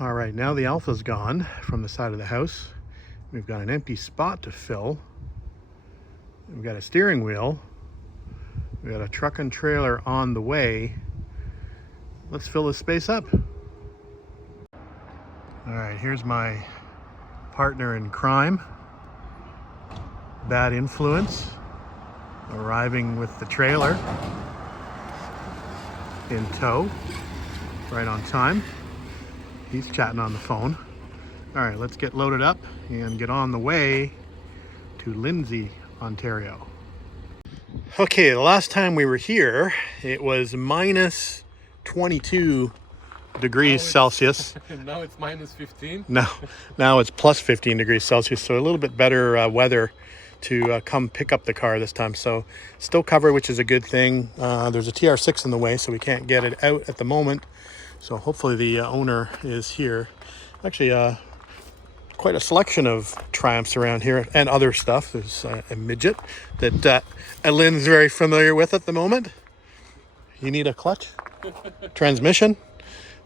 All right, now the alpha's gone from the side of the house. We've got an empty spot to fill. We've got a steering wheel. We've got a truck and trailer on the way. Let's fill this space up. All right, here's my partner in crime, Bad Influence, arriving with the trailer in tow, right on time. He's chatting on the phone. All right, let's get loaded up and get on the way to Lindsay, Ontario. Okay, the last time we were here, it was minus 22 degrees Celsius. Now it's minus 15. Now it's plus 15 degrees Celsius, so a little bit better weather to come pick up the car this time. So still covered, which is a good thing. There's a TR6 in the way, so we can't get it out at the moment. So hopefully the owner is here. Actually, quite a selection of Triumphs around here and other stuff. There's a midget that Lynn's very familiar with at the moment. You need a clutch, transmission.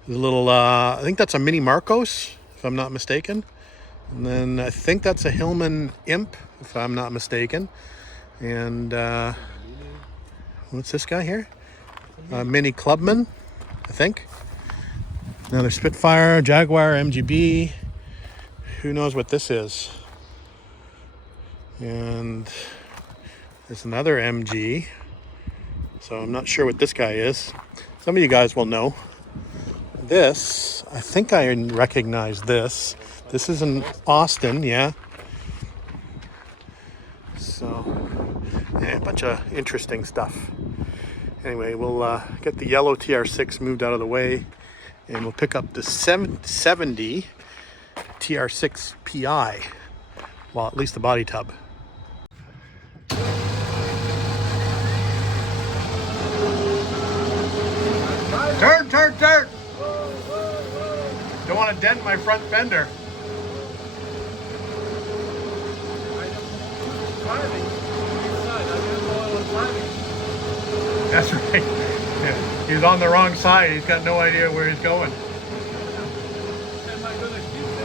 There's a little, I think that's a Mini Marcos, if I'm not mistaken. And then I think that's a Hillman Imp, if I'm not mistaken. And what's this guy here? Mini Clubman, I think. Another Spitfire, Jaguar, MGB. Who knows what this is? And there's another MG. So I'm not sure what this guy is. Some of you guys will know. This, I think I recognize this. This is in Austin, yeah. So, yeah, a bunch of interesting stuff. Anyway, we'll get the yellow TR6 moved out of the way, and we'll pick up the 770 TR6 PI, well, at least the body tub. Turn! Don't want to dent my front fender. That's right. Yeah. He's on the wrong side. He's got no idea where he's going.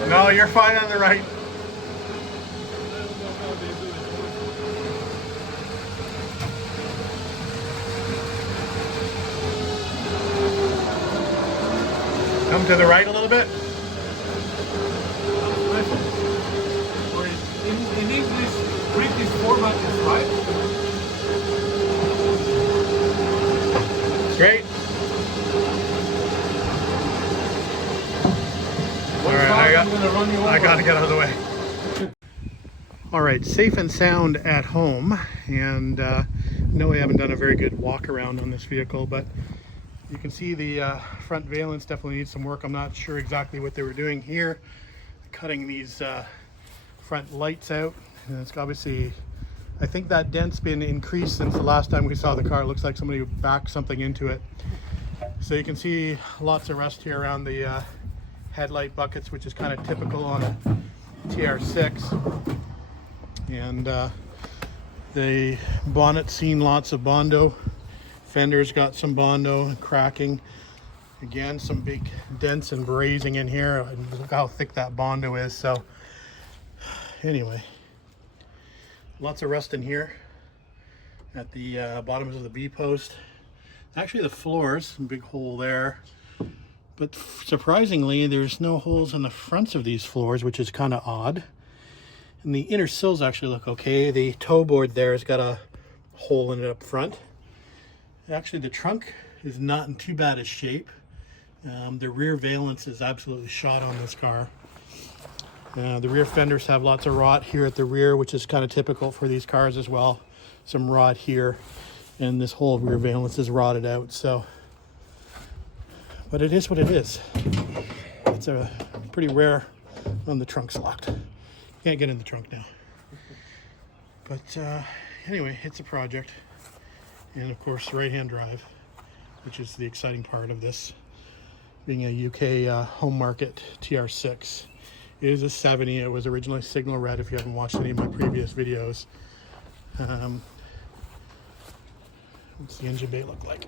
No, you're fine on the right. Come to the right a little bit. In English, British format is right. Great. All right, I got to get out of the way. All right, safe and sound at home, and no, we haven't done a very good walk around on this vehicle, but you can see the front valence definitely needs some work. I'm not sure exactly what they were doing here, cutting these front lights out. And it's obviously, I think that dent's been increased since the last time we saw the car. It looks like somebody backed something into it. So you can see lots of rust here around the headlight buckets, which is kind of typical on a TR6. And the bonnet's seen lots of Bondo. Fender's got some Bondo and cracking. Again, some big dents and brazing in here. Look how thick that Bondo is. So anyway, lots of rust in here at the bottoms of the B-post. Actually the floors, a big hole there. But surprisingly, there's no holes in the fronts of these floors, which is kind of odd. And the inner sills actually look okay. The toe board there has got a hole in it up front. Actually, the trunk is not in too bad a shape. The rear valence is absolutely shot on this car. The rear fenders have lots of rot here at the rear, which is kind of typical for these cars as well. Some rot here, and this whole rear valence is rotted out. So, but it is what it is. It's a pretty rare on the trunk's locked. Can't get in the trunk now. But anyway, it's a project. And of course, right-hand drive, which is the exciting part of this, being a UK home market TR6. It is a 70. It was originally signal red, if you haven't watched any of my previous videos. What's the engine bay look like?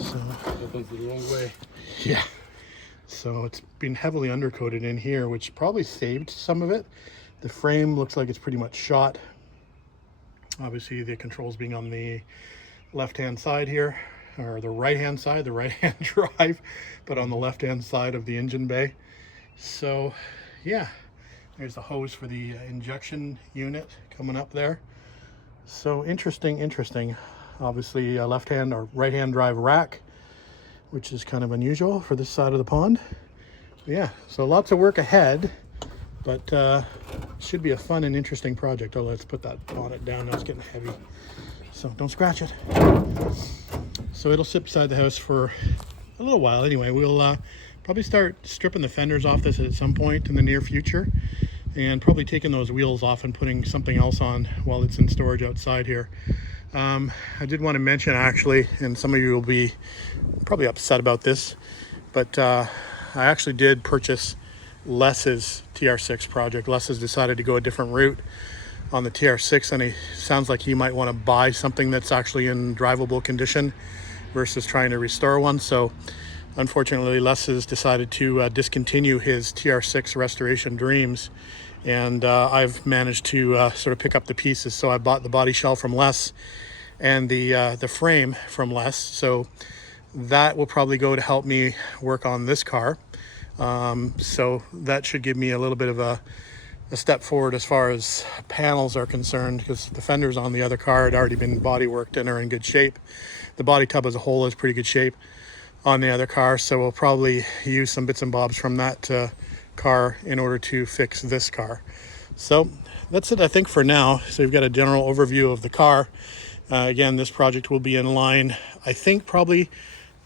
So, Opens the wrong way. yeah. So it's been heavily undercoated in here, which probably saved some of it. The frame looks like it's pretty much shot. Obviously the controls being on the left-hand side here, or the right-hand side, the right-hand drive, but on the left-hand side of the engine bay. So yeah, there's the hose for the injection unit coming up there. So interesting. Obviously a left-hand or right-hand drive rack, which is kind of unusual for this side of the pond. Yeah, so lots of work ahead, but should be a fun and interesting project. Oh, let's put that bonnet down. Now it's getting heavy, so don't scratch it. So it'll sit beside the house for a little while anyway. We'll probably start stripping the fenders off this at some point in the near future, and probably taking those wheels off and putting something else on while it's in storage outside here. I did want to mention actually, and some of you will be probably upset about this, but I actually did purchase Les's TR6 project. Les has decided to go a different route on the TR6, and he sounds like he might want to buy something that's actually in drivable condition versus trying to restore one. So unfortunately Les has decided to discontinue his TR6 restoration dreams, and I've managed to sort of pick up the pieces. So I bought the body shell from Les and the frame from Les, so that will probably go to help me work on this car. So that should give me a little bit of a step forward as far as panels are concerned, because the fenders on the other car had already been body worked and are in good shape. The body tub as a whole is pretty good shape on the other car, so we'll probably use some bits and bobs from that car in order to fix this car. So that's it, I think, for now. So you've got a general overview of the car. Again, this project will be in line, I think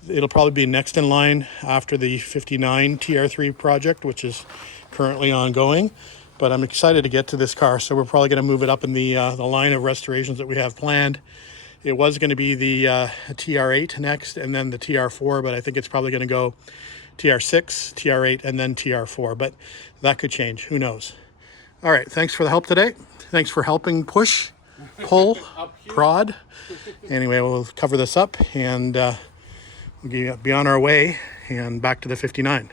it'll probably be next in line after the 59 TR3 project, which is currently ongoing. But I'm excited to get to this car, so we're probably going to move it up in the line of restorations that we have planned. It was going to be the TR8 next, and then the TR4, but I think it's probably going to go TR6, TR8, and then TR4. But that could change. Who knows? All right. Thanks for the help today. Thanks for helping push, pull, prod. Anyway, we'll cover this up, and we'll be on our way and back to the 59.